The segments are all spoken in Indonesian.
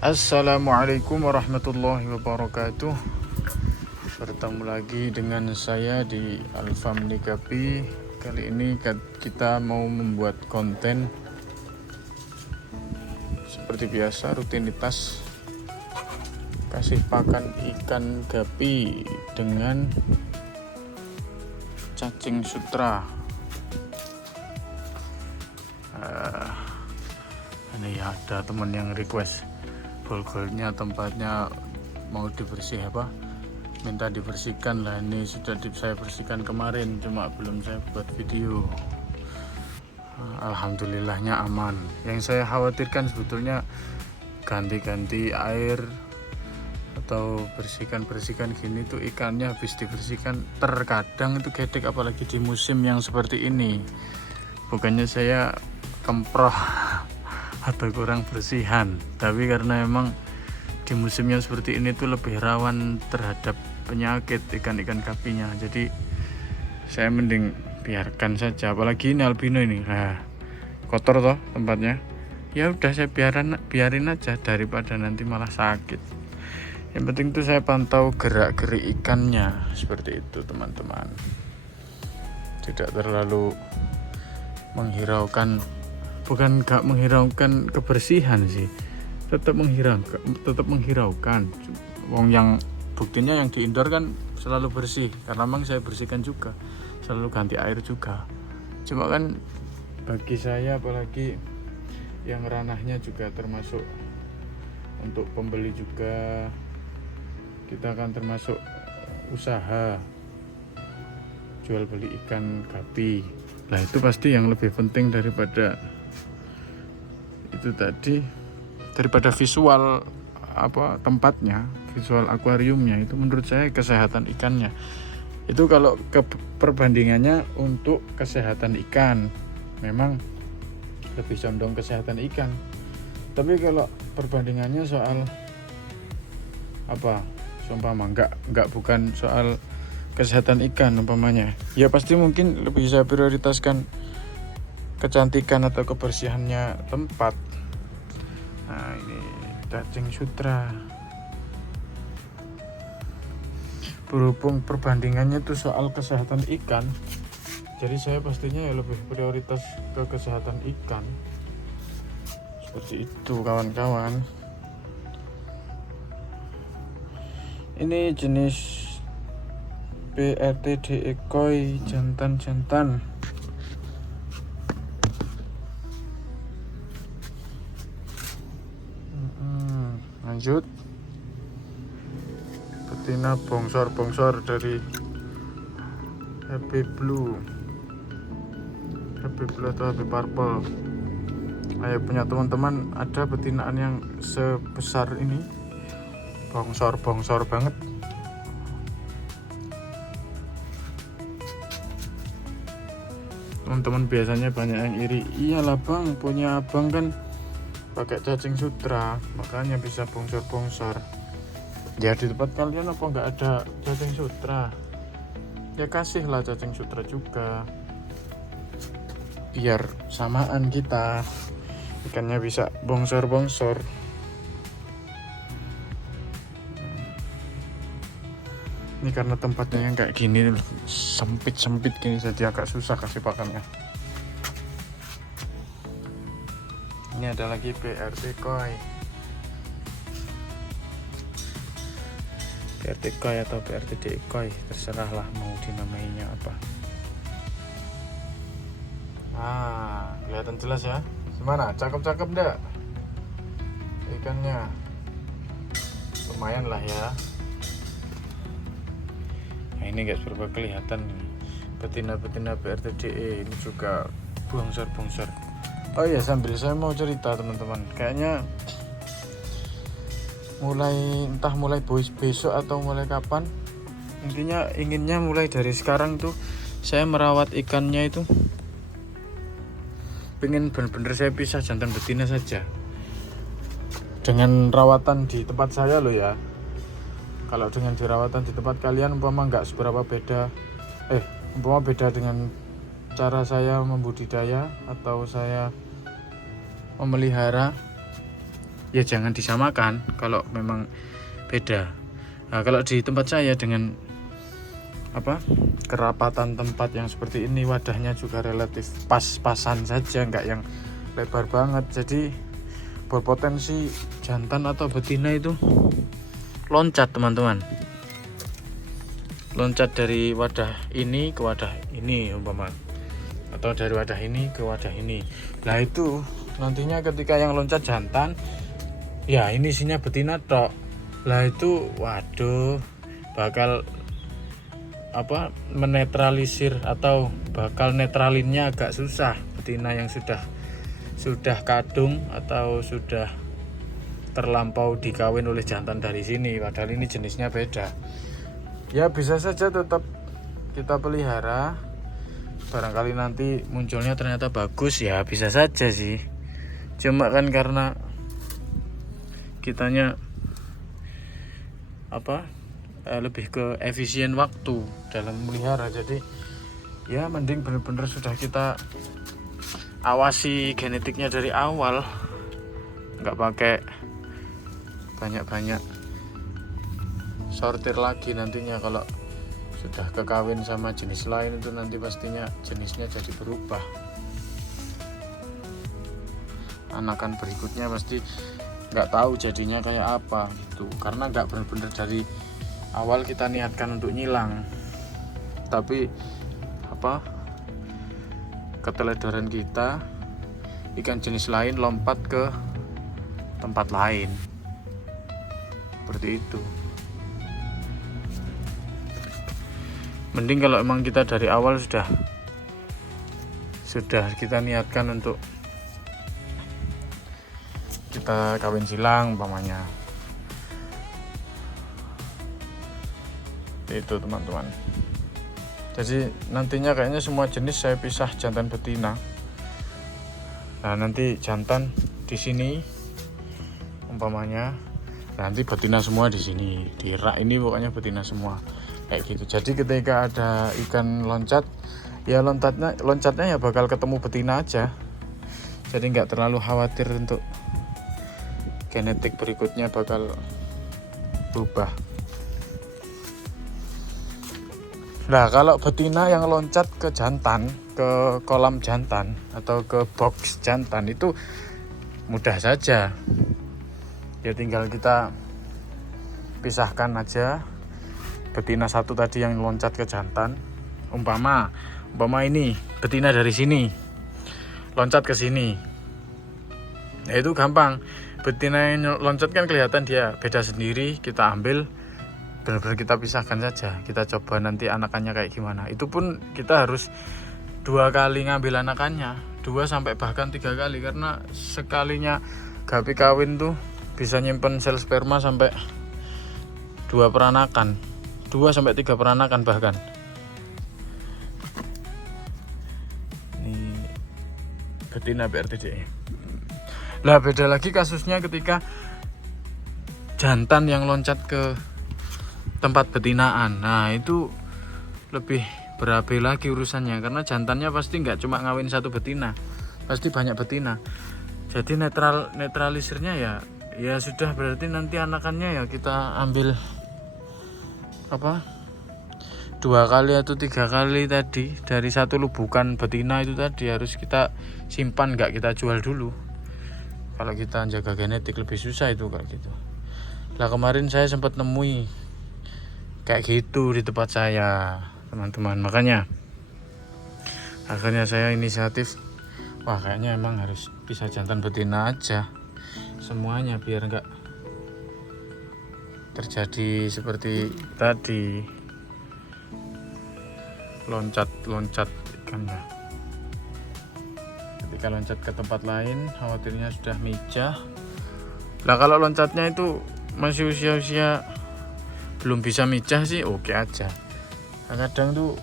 Assalamualaikum warahmatullahi wabarakatuh. Bertemu lagi dengan saya di Alfa Menikapi. Kali ini kita mau membuat konten seperti biasa, rutinitas kasih pakan ikan gapi dengan cacing sutra. Ini ada teman yang request gol-golnya tempatnya mau minta dibersihkan lah. Ini sudah saya bersihkan kemarin, cuma belum saya buat video. Alhamdulillahnya aman. Yang saya khawatirkan sebetulnya ganti-ganti air atau bersihkan gini tuh ikannya habis dibersihkan terkadang itu gedek, apalagi di musim yang seperti ini. Bukannya saya kemproh atau kurang bersihan, tapi karena memang di musimnya seperti ini tuh lebih rawan terhadap penyakit ikan-ikan gapinya. Jadi saya mending biarkan saja, apalagi ini albino ini. Nah, kotor toh tempatnya. Ya udah saya biarin aja daripada nanti malah sakit. Yang penting tuh saya pantau gerak-gerik ikannya seperti itu, teman-teman. Tidak terlalu menghiraukan, bukan gak menghiraukan kebersihan sih, tetap menghiraukan. Wong yang buktinya yang di indoor kan selalu bersih, karena memang saya bersihkan juga, selalu ganti air juga. Cuma kan bagi saya, apalagi yang ranahnya juga termasuk untuk pembeli juga, kita kan termasuk usaha jual beli ikan gapi. Nah itu pasti yang lebih penting daripada itu tadi, daripada visual tempatnya, visual akuariumnya, itu menurut saya kesehatan ikannya. Itu kalau perbandingannya untuk kesehatan ikan, memang lebih condong kesehatan ikan. Tapi kalau perbandingannya soal bukan soal kesehatan ikan umpamanya, ya pasti mungkin lebih saya prioritaskan kecantikan atau kebersihannya tempat. Nah ini cacing sutra, berhubung perbandingannya tuh soal kesehatan ikan, jadi saya pastinya ya lebih prioritas ke kesehatan ikan. Seperti itu kawan-kawan. Ini jenis PRTD ekoi jantan. Lanjut, betina bongsor dari Happy Blue atau Happy Purple. Ayo, punya teman-teman ada betinaan yang sebesar ini, bongsor banget. Teman-teman biasanya banyak yang iri, iyalah bang, punya abang kan pakai cacing sutra, makanya bisa bongsor. Ya di tempat kalian apa nggak ada cacing sutra? Ya kasihlah cacing sutra juga, biar samaan kita ikannya bisa bongsor. Ini karena tempatnya yang kayak gini, sempit gini, jadi agak susah kasih pakannya. Ini ada lagi PRT koi atau PRTD koi, terserahlah mau dinamainya apa. Nah, kelihatan jelas ya. Gimana? Cakep enggak? Ikannya lumayan lah ya. Nah ini guys, berubah kelihatan nih betina PRTDE ini juga bongsor. Oh iya, sambil saya mau cerita teman-teman, kayaknya mulai besok atau mulai kapan, intinya inginnya mulai dari sekarang tuh saya merawat ikannya itu pengen bener-bener saya pisah jantan betina saja dengan rawatan di tempat saya loh ya. Kalau dengan dirawatan di tempat kalian umpama nggak seberapa beda dengan cara saya membudidaya atau saya memelihara, ya jangan disamakan kalau memang beda. Nah, kalau di tempat saya dengan kerapatan tempat yang seperti ini, wadahnya juga relatif pas-pasan saja, nggak yang lebar banget, jadi berpotensi jantan atau betina itu loncat teman-teman, loncat dari wadah ini ke wadah ini umpama, atau dari wadah ini ke wadah ini. Nah itu nantinya ketika yang loncat jantan, ya ini isinya betina tok. Lah itu waduh, bakal menetralisir atau bakal netralinnya agak susah. Betina yang sudah kadung atau sudah terlampau dikawin oleh jantan dari sini, padahal ini jenisnya beda. Ya bisa saja tetap kita pelihara, barangkali nanti munculnya ternyata bagus, ya bisa saja sih. Cuma kan karena kitanya lebih ke efisien waktu dalam melihara, jadi ya mending bener-bener sudah kita awasi genetiknya dari awal, nggak pakai banyak-banyak sortir lagi. Nantinya kalau sudah kekawin sama jenis lain itu nanti pastinya jenisnya jadi berubah, anakan berikutnya pasti nggak tahu jadinya kayak apa gitu, karena nggak benar-benar dari awal kita niatkan untuk nyilang, tapi keteledoran kita, ikan jenis lain lompat ke tempat lain seperti itu. Mending kalau emang kita dari awal sudah kita niatkan untuk kita kawin silang umpamanya, itu teman-teman. Jadi nantinya kayaknya semua jenis saya pisah jantan betina. Nah nanti jantan di sini umpamanya, nanti betina semua di sini, di rak ini pokoknya betina semua kayak gitu. Jadi ketika ada ikan loncat, ya loncatnya ya bakal ketemu betina aja. Jadi nggak terlalu khawatir untuk genetik berikutnya bakal berubah. Nah kalau betina yang loncat ke jantan, ke kolam jantan atau ke box jantan itu mudah saja. Ya tinggal kita pisahkan aja betina satu tadi yang loncat ke jantan. Umpama ini betina dari sini loncat ke sini. Nah itu gampang. Betina yang loncat kan kelihatan dia beda sendiri, kita ambil, benar-benar kita pisahkan saja. Kita coba nanti anakannya kayak gimana. Itu pun kita harus 2 kali ngambil anakannya, 2 sampai bahkan 3 kali, karena sekalinya gapi kawin tuh bisa nyimpen sel sperma sampai 2 peranakan, 2 sampai 3 peranakan bahkan. Ini betina BRTD. Lah beda lagi kasusnya ketika jantan yang loncat ke tempat betinaan. Nah itu lebih berabe lagi urusannya, karena jantannya pasti nggak cuma ngawin satu betina, pasti banyak betina. Jadi netralisirnya ya sudah, berarti nanti anakannya ya kita ambil 2 kali atau 3 kali tadi dari satu lubukan betina itu tadi, harus kita simpan, nggak kita jual dulu. Kalau kita jaga genetik lebih susah itu kayak gitu. Lah kemarin saya sempat nemui kayak gitu di tempat saya teman-teman, makanya akhirnya saya inisiatif, wah kayaknya emang harus pisah jantan betina aja semuanya, biar nggak terjadi seperti tadi loncat ikannya. Ketika loncat ke tempat lain khawatirnya sudah mijah. Lah kalau loncatnya itu masih usia belum bisa mijah sih oke aja. Nah, kadang tuh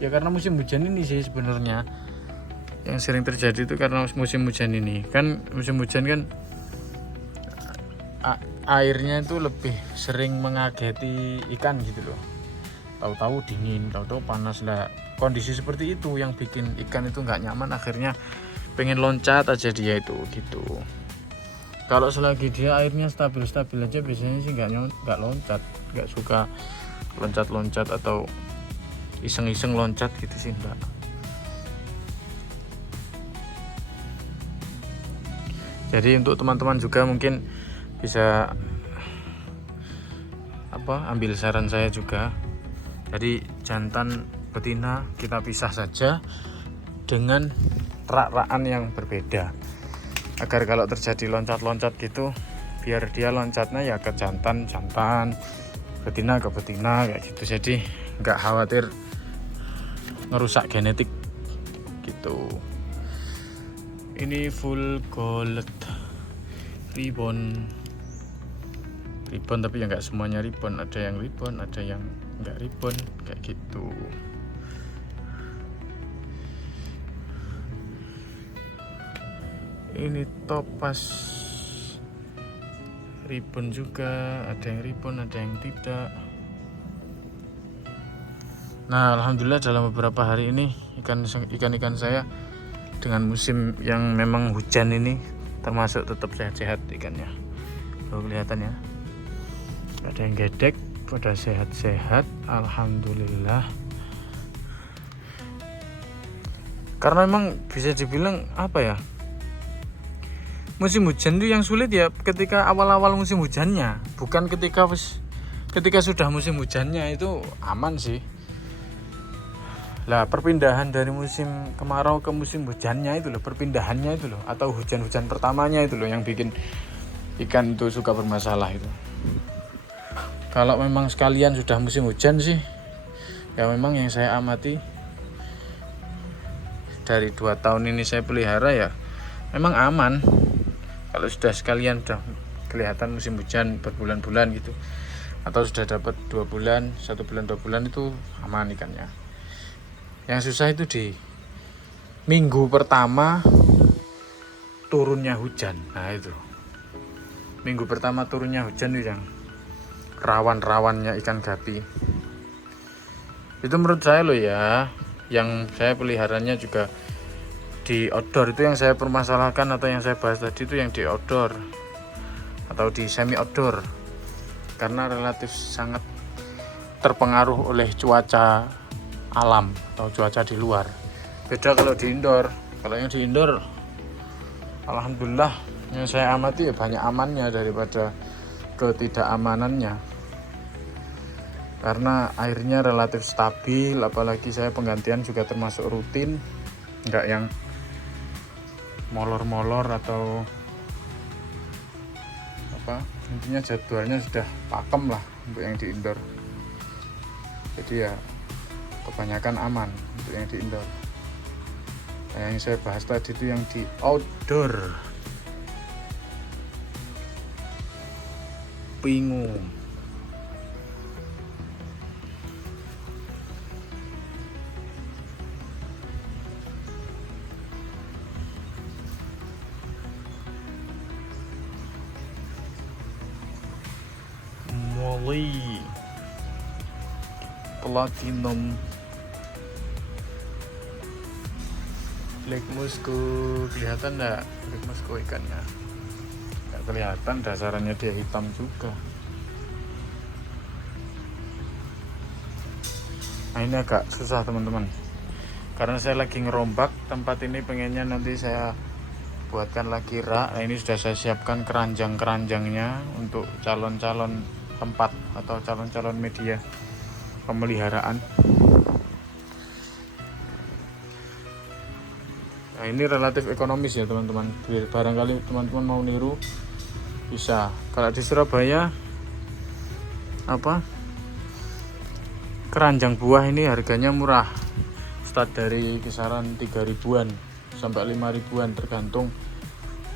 ya karena musim hujan ini sih sebenarnya yang sering terjadi itu, karena musim hujan ini kan, musim hujan kan airnya itu lebih sering mengageti ikan gitu loh. Tahu-tahu dingin, tahu-tahu panas. Lah kondisi seperti itu yang bikin ikan itu nggak nyaman, akhirnya pengen loncat aja dia itu gitu. Kalau selagi dia airnya stabil-stabil aja biasanya sih nggak loncat, nggak suka loncat-loncat atau iseng-iseng loncat gitu sih enggak. Jadi untuk teman-teman juga mungkin bisa ambil saran saya juga. Jadi jantan betina kita pisah saja dengan rak-rakan yang berbeda, agar kalau terjadi loncat-loncat gitu biar dia loncatnya ya ke jantan, betina ke betina kayak gitu. Jadi nggak khawatir ngerusak genetik gitu. Ini full gold ribbon tapi ya nggak semuanya ribbon, ada yang ribbon, ada yang nggak ribbon kayak gitu. Ini topas ribbon juga, ada yang ribbon, ada yang tidak. Nah, alhamdulillah dalam beberapa hari ini ikan-ikan saya dengan musim yang memang hujan ini termasuk tetap sehat-sehat ikannya. Tuh kelihatan ya, ada yang gedek, pada sehat-sehat, alhamdulillah. Karena memang bisa dibilang musim hujan itu yang sulit ya ketika awal-awal musim hujannya, bukan ketika sudah musim hujannya itu aman sih. Lah perpindahan dari musim kemarau ke musim hujannya itu loh, perpindahannya itu loh, atau hujan-hujan pertamanya itu loh yang bikin ikan itu suka bermasalah itu. Kalau memang sekalian sudah musim hujan sih, ya memang yang saya amati dari 2 tahun ini saya pelihara ya memang aman. Kalau sudah sekalian sudah kelihatan musim hujan berbulan-bulan gitu, atau sudah dapat 2 bulan, 1 bulan, 2 bulan itu aman ikannya. Yang susah itu di minggu pertama turunnya hujan. Nah itu minggu pertama turunnya hujan itu yang rawan-rawannya ikan gapi. Itu menurut saya loh ya, yang saya peliharanya juga di outdoor. Itu yang saya permasalahkan atau yang saya bahas tadi itu yang di outdoor atau di semi outdoor, karena relatif sangat terpengaruh oleh cuaca alam atau cuaca di luar. Beda kalau di indoor. Kalau yang di indoor alhamdulillah yang saya amati ya banyak amannya daripada ketidakamanannya, karena airnya relatif stabil, apalagi saya penggantian juga termasuk rutin, enggak yang molor-molor atau intinya jadwalnya sudah pakem lah untuk yang di indoor. Jadi ya kebanyakan aman untuk yang di indoor. Nah, yang saya bahas tadi itu yang di outdoor. Bingung. Molly Platinum Black Musco, kelihatan enggak Black Musco ikannya? Enggak kelihatan, dasarannya dia hitam juga. Nah ini agak susah teman-teman, karena saya lagi ngerombak tempat ini, pengennya nanti saya buatkan lagi rak. Nah ini sudah saya siapkan keranjang-keranjangnya untuk calon-calon tempat atau calon-calon media pemeliharaan. Nah ini relatif ekonomis ya teman-teman, barangkali teman-teman mau niru bisa. Kalau di Surabaya keranjang buah ini harganya murah, start dari kisaran 3.000-an sampai 5.000-an tergantung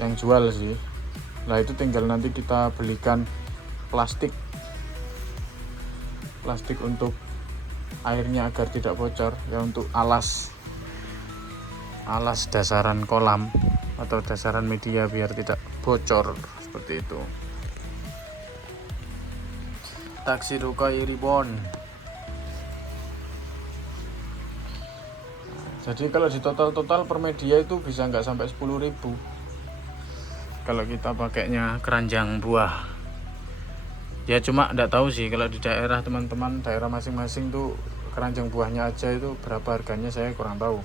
yang jual sih. Nah itu tinggal nanti kita belikan plastik untuk airnya agar tidak bocor ya, untuk alas dasaran kolam atau dasaran media biar tidak bocor seperti itu. Tuxedo Koi Ribbon. Jadi kalau di total per media itu bisa nggak sampai 10.000. kalau kita pakainya keranjang buah. Ya cuma enggak tahu sih kalau di daerah teman-teman, daerah masing-masing tuh keranjang buahnya aja itu berapa harganya saya kurang tahu.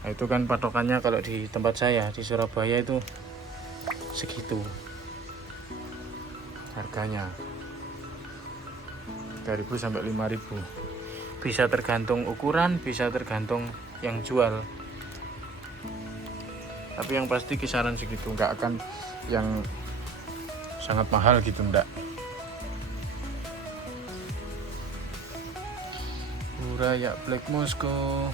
Nah, itu kan patokannya kalau di tempat saya di Surabaya itu segitu harganya, 3.000 sampai 5.000. Bisa tergantung ukuran, bisa tergantung yang jual. Tapi yang pasti kisaran segitu, nggak akan yang sangat mahal gitu, enggak. Buraya Black Moscow.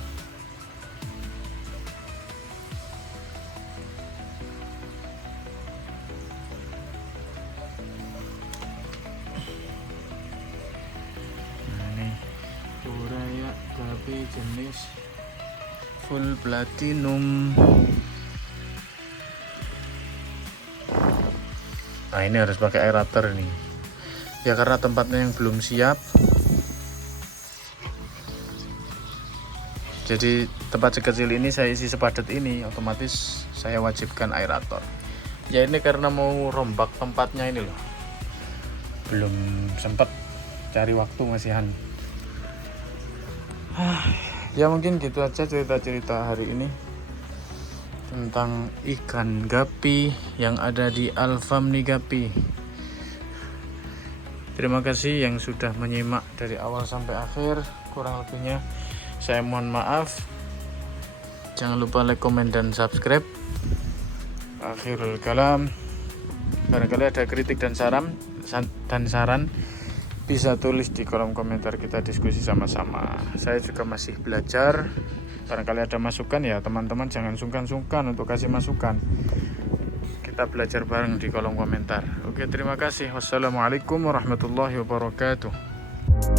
Nah, ini Buraya tapi jenis full platinum. Nah, ini harus pakai aerator nih. Ya karena tempatnya yang belum siap. Jadi tempat sekecil ini saya isi sepadat ini, otomatis saya wajibkan aerator. Ya ini karena mau rombak tempatnya ini loh. Belum sempat cari waktu masihan. Ya mungkin gitu aja cerita-cerita hari ini tentang ikan gapi yang ada di Alfamni Gapi. Terima kasih yang sudah menyimak dari awal sampai akhir. Kurang lebihnya saya mohon maaf. Jangan lupa like, komen, dan subscribe. Akhirul kalam. Barangkali ada kritik dan saran bisa tulis di kolom komentar, kita diskusi sama-sama. Saya juga masih belajar. Barangkali ada masukan ya teman-teman, jangan sungkan-sungkan untuk kasih masukan. Kita belajar bareng di kolom komentar. Oke, terima kasih. Wassalamualaikum warahmatullahi wabarakatuh.